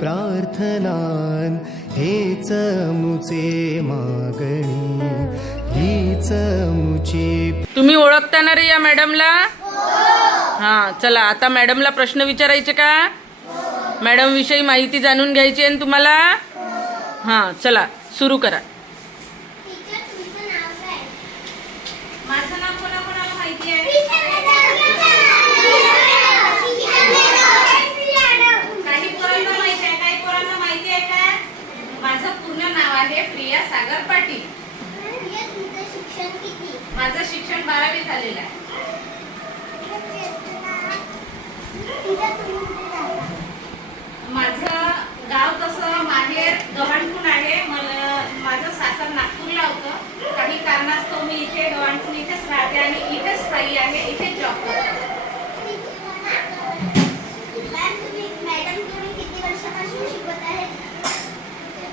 प्रार्थनान हेच मुचे मागणी हीच मुची तुम्ही ओळखता ना रे या मॅडमला? हा चला आता मॅडमला प्रश्न विचारायचे का? मॅडम विषयी माहिती जाणून घ्यायची आहे तुम्हाला? हा चला सुरू करा. टीचर तुमचं नाव काय? माझं नाव कोणाकोणाला माहिती आहे काही पोरांना माहिती आहे काही पोरांना माहिती आहे का माझं पूर्ण नाव आहे प्रिया सागर पाटील तुमचं शिक्षण किती माझं शिक्षण बारावी आहे. माझं गाव तसं माहेर गव्हाणपूर आहे. मला माझं सासर नागपूरला होतं. काही कारणास्तव मी इथे गव्हाणपूर इथेच राहते आणि इथेच स्थायी आहे. इथेच जॉब करते.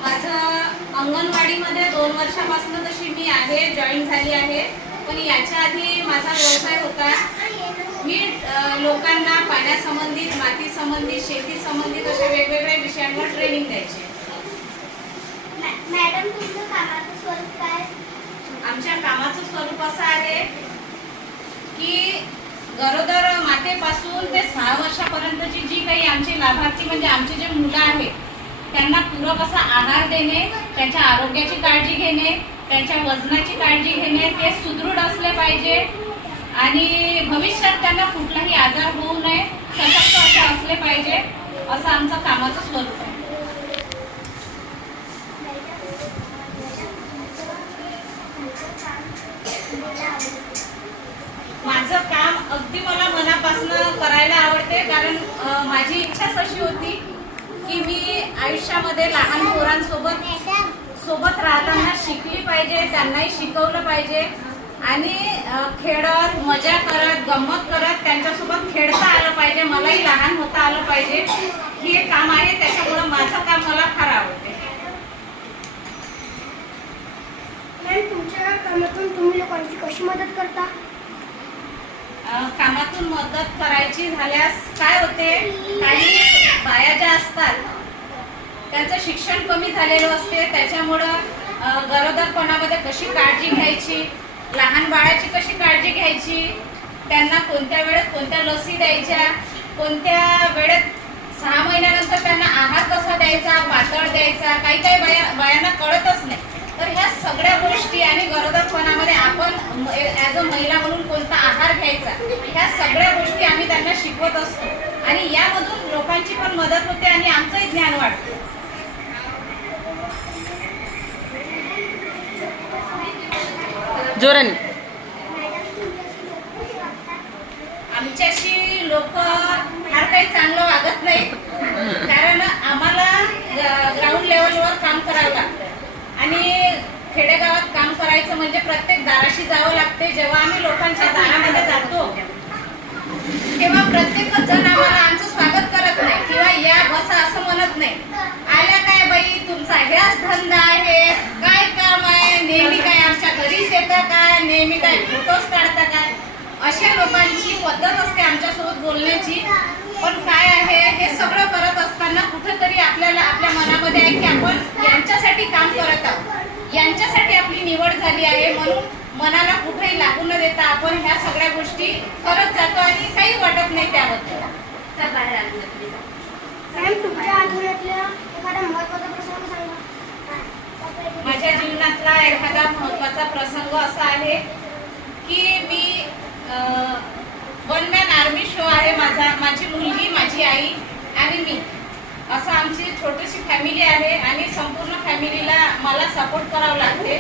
माझं अंगणवाडीमध्ये दोन वर्षापासून तशी मी आहे जॉईन झाली आहे. पण याच्या आधी माझा व्यवसाय होता. मी लोकांना पाण्यासंबंधित माती संबंधित शेती संबंधित अशा वेगवेगळ्या विषयांवर ट्रेनिंग द्यायचे. मॅडम तुमचं कामाचं स्वरूप काय? आमच्या कामाचं स्वरूप असं आहे की गरोदर मातेपासून ते सहा वर्षापर्यंतची जी काही आमची लाभार्थी म्हणजे आमचे जे मुलं आहेत त्यांना पूरक असा आहार देणे त्यांच्या आरोग्याची काळजी घेणे त्यांच्या वजनाची काळजी घेणे ते सुदृढ असले पाहिजे. आणि भविष्यात त्यांना कुठलाही आजार होऊ नये सशक्त असे असले पाहिजे असं आमचं कामाचं स्वरूप आहे. माझं काम अगदी मला मनापासून करायला आवडते कारण माझी इच्छाच अशी होती की मी आयुष्यामध्ये लहान पोरांसोबत सोबत राहताना शिकली पाहिजे त्यांनाही शिकवलं पाहिजे. आणि खेळत मजा करत गंमत करत त्यांच्यासोबत खेळता आलं पाहिजे. मलाही लहान होता आलं पाहिजे. हे काम आहे त्याच्यामुळं माझं काम मला फार आवडते. मॅम तुमच्या कामातून तुम्ही लोकांची कशी मदत करता? कामातून मदत करायची झाल्यास काय होते? काही बाया ज्या असतात त्यांचं शिक्षण कमी झालेलं असते त्याच्यामुळं गरोदरपणामध्ये कशी काळजी घ्यायची लहान बाळाची कशी काळजी घ्यायची त्यांना कोणत्या वेळेत कोणत्या लसी द्यायच्या कोणत्या वेळेत सहा महिन्यानंतर त्यांना आहार कसा द्यायचा पातळ द्यायचा काही काही बाया बायांना कळतच नाही. तर ह्या सगळ्या गोष्टी आणि गरोदरपणामध्ये आपण ॲज अ महिला म्हणून कोणता आहार घ्यायचा ह्या सगळ्या गोष्टी आम्ही त्यांना शिकवत असतो. आणि यामधून लोकांची पण मदत होते आणि आमचंही ज्ञान वाढतं. जोराने. आमच्याशी लोक फार काही चांगलं वागत नाही. कारण आम्हाला ग्राउंड लेवलवर काम करावं लागतं. आणि खेडेगावात काम करायचं म्हणजे प्रत्येक दाराशी जावं लागते. जेव्हा आम्ही लोकांच्या दारामध्ये जातो तेव्हा प्रत्येकच जण आम्हाला आमचं स्वागत करत नाही किंवा या बसा असं म्हणत नाही आल्या काय बाई तुमचा हेच धंदा आहे काय काम आहे नेहमी काय आमच्या घरीच येतं काय नेहमी काय फोटोज काढता काय अशा लोकांची पद्धत असते आमच्यासोबत बोलण्याची. पण काय आहे हे सगळं करत असताना कुठेतरी आपल्याला आपल्या मनामध्ये आहे की आपण यांच्यासाठी काम करत आहोत. यांच्यासाठी आपली निवड झाली आहे म्हणून मनाला कुठेही लागू न देता आपण ह्या सगळ्या गोष्टी करत जातो आणि काही वाटत नाही त्याबद्दल माझ्या जीवनातला एखादा महत्त्वाचा प्रसंग असा आहे की मी वन मॅन आर्मी शो आहे माझा. माझी मुलगी माझी आई आणि मी. असं आमची छोटीशी फॅमिली आहे आणि संपूर्ण फॅमिलीला मला सपोर्ट करावं लागते.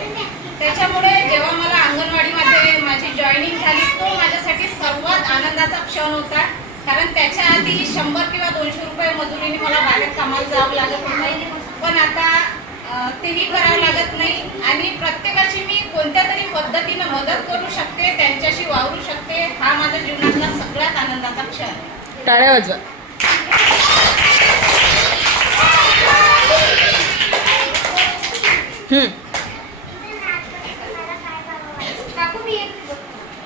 त्याच्यामुळे जेव्हा मला अंगणवाडीमध्ये माझी जॉईनिंग झाली तो माझ्यासाठी सर्वात आनंदाचा क्षण होता. कारण त्याच्या आधी शंभर किंवा दोनशे रुपये मजुरीने मला बाहेर कामाला जावं लागत होतं. पण आता तेही करावं लागत नाही. आणि प्रत्येकाची मी कोणत्या तरी पद्धतीनं मदत करू शकते त्यांच्याशी वावरू शकते हा माझ्या जीवनातला सगळ्यात आनंदाचा क्षण आहे. टाळ्या वाजवा.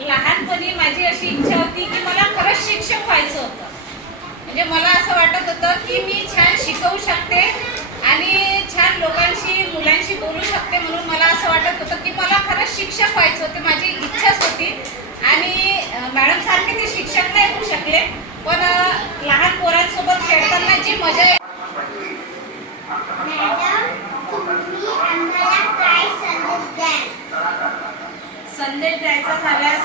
लहानपणी माझी अशी इच्छा होती की मला खरंच शिक्षक व्हायचं होतं. म्हणजे मला असं वाटत होतं की मी छान शिकवू शकते बोलू शकते म्हणून मला असं वाटत होतं की मला खरंच शिक्षक व्हायचं होतं माझी इच्छाच होती. आणि मॅडम सारखे ते शिक्षक नाही होऊ शकले पण लहान पोरांसोबत खेळताना जी मजा आहे संदेश द्यायचा झाल्यास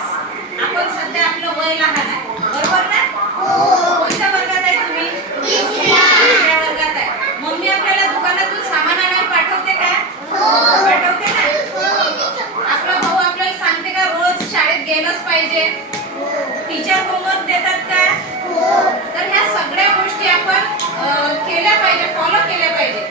आपण सध्या आपलं वय लहान आहे. बरोबर ना कोणत्या वर्गात आहे तुम्ही दुसऱ्या वर्गात आहे मम्मी आपल्याला दुकानातून सामान आणायला पाठवते का पाठवते ना आपला भाऊ आपल्याला सांगते का रोज शाळेत गेलंच पाहिजे टीचर होमवर्क देतात का तर ह्या सगळ्या गोष्टी आपण अं, केल्या पाहिजे फॉलो केल्या पाहिजे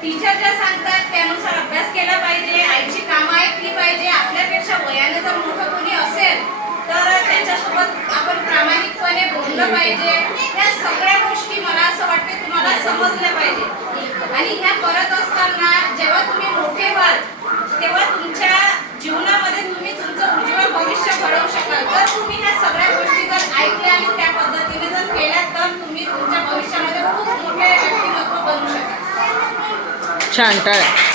टीचर ज्या सांगतात त्यानुसार अभ्यास केला पाहिजे आईची कामं ऐकली पाहिजे आपल्यापेक्षा वयाने जर मोठं कोणी असेल तर त्याच्यासोबत आपण प्रामाणिकपणे बोललं पाहिजे. ह्या सगळ्या गोष्टी मला असं वाटते तुम्हाला समजल्या पाहिजे. आणि ह्या करत असताना जेव्हा तुम्ही मोठे व्हाल तेव्हा तुमच्या जीवनामध्ये तुम्ही तुमचं उज्ज्वल भविष्य घडवू शकाल. तर तुम्ही ह्या सगळ्या गोष्टी जर ऐकल्या आणि त्या पद्धतीने जर केल्या तर तुम्ही तुमच्या भविष्यामध्ये खूप मोठे व्यक्तिमत्व बनू शकाल. छान टाळ्या.